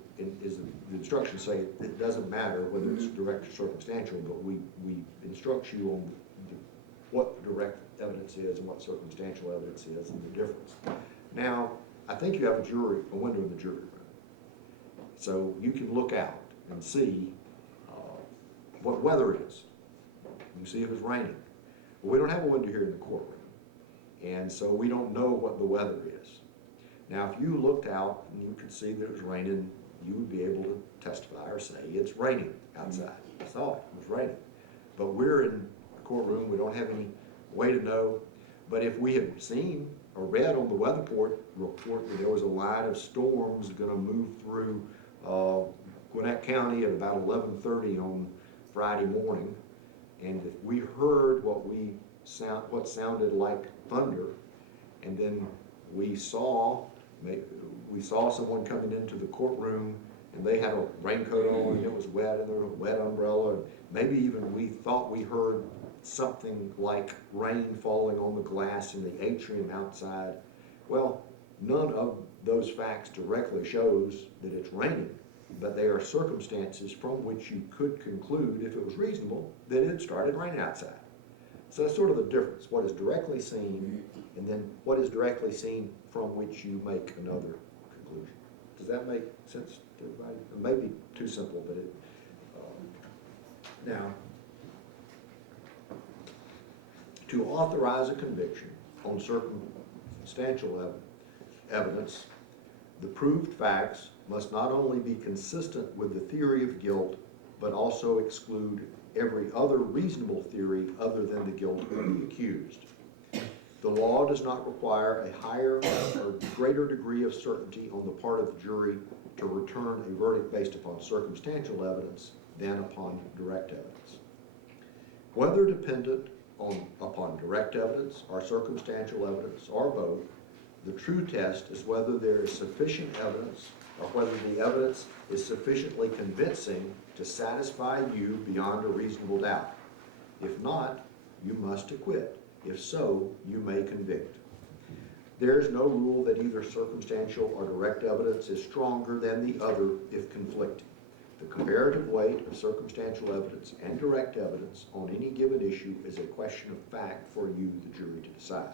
instructions say it doesn't matter whether it's direct or circumstantial, but we instruct you on what direct evidence is and what circumstantial evidence is and the difference. Now, I think you have a window in the jury room. So you can look out and see what weather is. You can see if it's raining. Well, we don't have a window here in the courtroom, and so we don't know what the weather is. Now, if you looked out and you could see that it was raining, you would be able to testify or say, it's raining outside. I saw it was raining. But we're in the courtroom, we don't have any way to know. But if we had seen or read on the weather report that there was a line of storms going to move through Gwinnett County at about 11:30 on Friday morning, and if we heard what sounded like thunder, and then we saw someone coming into the courtroom and they had a raincoat on and it was wet and there was a wet umbrella, and maybe even we thought we heard something like rain falling on the glass in the atrium outside. Well, none of those facts directly shows that it's raining, but they are circumstances from which you could conclude, if it was reasonable, that it had started raining outside. So that's sort of the difference, what is directly seen and then what is directly seen from which you make another conclusion. Does that make sense to everybody? It may be too simple, but it, now, to authorize a conviction on circumstantial evidence, the proved facts must not only be consistent with the theory of guilt, but also exclude every other reasonable theory other than the guilt of the accused. The law does not require a higher or greater degree of certainty on the part of the jury to return a verdict based upon circumstantial evidence than upon direct evidence. Whether dependent upon direct evidence or circumstantial evidence or both, the true test is whether there is sufficient evidence or whether the evidence is sufficiently convincing to satisfy you beyond a reasonable doubt. If not, you must acquit. If so, you may convict. There is no rule that either circumstantial or direct evidence is stronger than the other if conflicting. The comparative weight of circumstantial evidence and direct evidence on any given issue is a question of fact for you, the jury, to decide.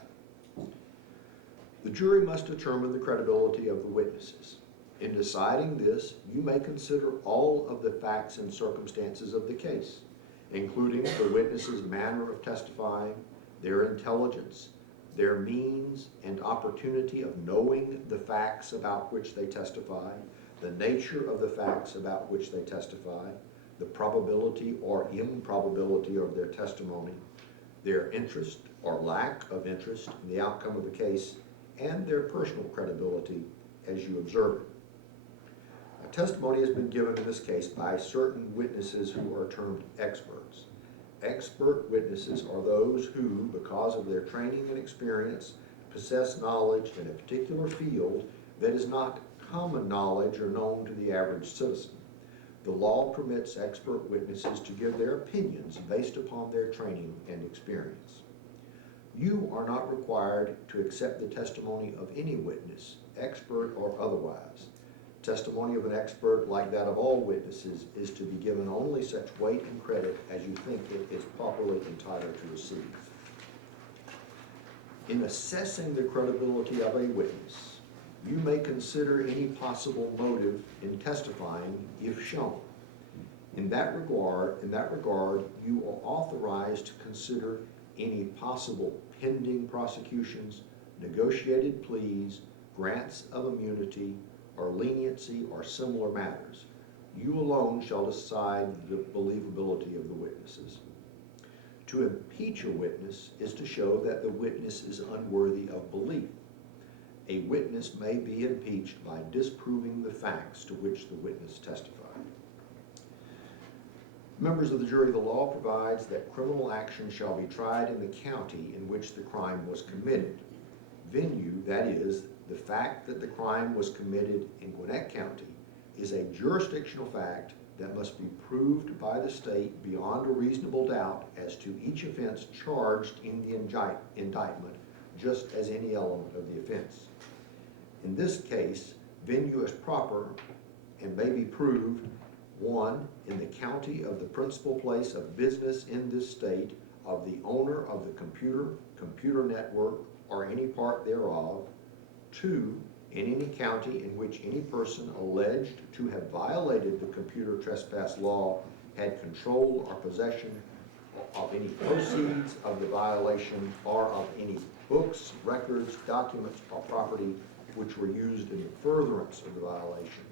The jury must determine the credibility of the witnesses. In deciding this, you may consider all of the facts and circumstances of the case, including the witness's manner of testifying, their intelligence, their means and opportunity of knowing the facts about which they testify, the nature of the facts about which they testify, the probability or improbability of their testimony, their interest or lack of interest in the outcome of the case, and their personal credibility as you observe it. A testimony has been given in this case by certain witnesses who are termed experts. Expert witnesses are those who, because of their training and experience, possess knowledge in a particular field that is not common knowledge or known to the average citizen. The law permits expert witnesses to give their opinions based upon their training and experience. You are not required to accept the testimony of any witness, expert or otherwise. Testimony of an expert, like that of all witnesses, is to be given only such weight and credit as you think it is properly entitled to receive. In assessing the credibility of a witness, you may consider any possible motive in testifying if shown. In that regard, you are authorized to consider any possible pending prosecutions, negotiated pleas, grants of immunity, or leniency, or similar matters. You alone shall decide the believability of the witnesses. To impeach a witness is to show that the witness is unworthy of belief. A witness may be impeached by disproving the facts to which the witness testified. Members of the jury, the law provides that criminal action shall be tried in the county in which the crime was committed. Venue, that is, the fact that the crime was committed in Gwinnett County, is a jurisdictional fact that must be proved by the state beyond a reasonable doubt as to each offense charged in the indictment, just as any element of the offense. In this case, venue is proper and may be proved, 1, in the county of the principal place of business in this state of the owner of the computer network, or any part thereof. 2, in any county in which any person alleged to have violated the computer trespass law had control or possession of any proceeds of the violation, or of any books, records, documents, or property which were used in the furtherance of the violation.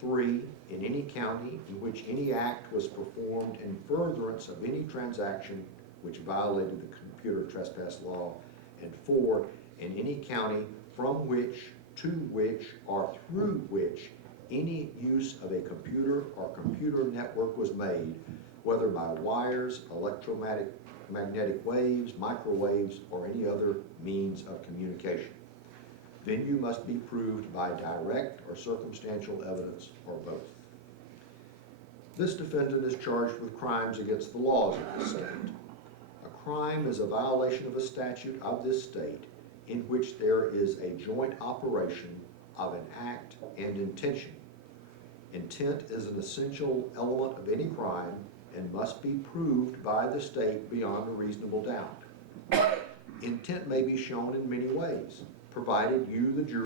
3, in any county in which any act was performed in furtherance of any transaction which violated the computer trespass law. And 4, in any county from which, to which, or through which any use of a computer or computer network was made, whether by wires, electromagnetic waves, microwaves, or any other means of communication. Venue must be proved by direct or circumstantial evidence, or both. This defendant is charged with crimes against the laws of the state. A crime is a violation of a statute of this state in which there is a joint operation of an act and intention. Intent is an essential element of any crime and must be proved by the state beyond a reasonable doubt. Intent may be shown in many ways, provided you, the jury,